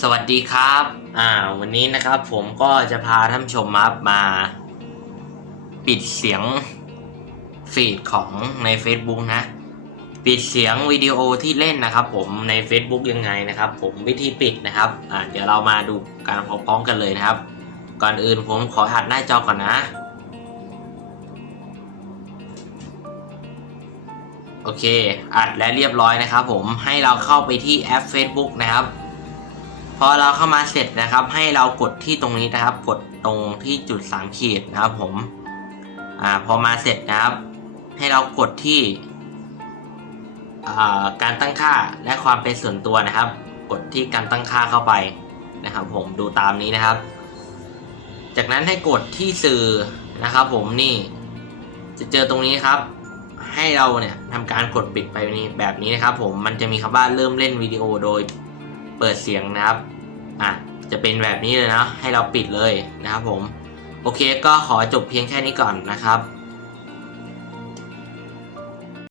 สวัสดีครับ อ่า วันนี้นะครับผมก็จะพาท่านชมมามา ปิดเสียงฟีดของใน Facebook นะ ปิดเสียงวิดีโอที่เล่นนะครับ ผมใน Facebook ยังไงนะครับ ผมวิธีปิดนะครับ อ่า เดี๋ยวเรามาดูการพร้อมๆกันเลยนะครับ ก่อนอื่นผมขออัดหน้าจอก่อนนะ โอเค อัดและเรียบร้อยนะครับ ผมให้เราเข้าไปที่แอป Facebook นะครับ พอเราเข้ามาเสร็จนะครับ ให้เรากดที่ตรงนี้นะครับ กดตรงที่จุดสามขีดนะครับ ผมอ่าพอมาเสร็จนะครับ ให้เรากดที่การตั้งค่าและความเป็นส่วนตัวนะครับ กดที่การตั้งค่าเข้าไปนะครับ ผมดูตามนี้นะครับ จากนั้นให้กดที่สื่อนะครับ ผมนี่จะเจอตรงนี้ครับ ให้เราเนี่ยทำการกดปิดไปนี้แบบนี้นะครับ ผมมันจะมีคำว่าเริ่มเล่นวิดีโอโดย ปิดเสียงนะครับ อะ จะเป็นแบบนี้เลยนะให้เราปิดเลยนะครับผม โอเคก็ขอจบเพียงแค่นี้ก่อนนะครับ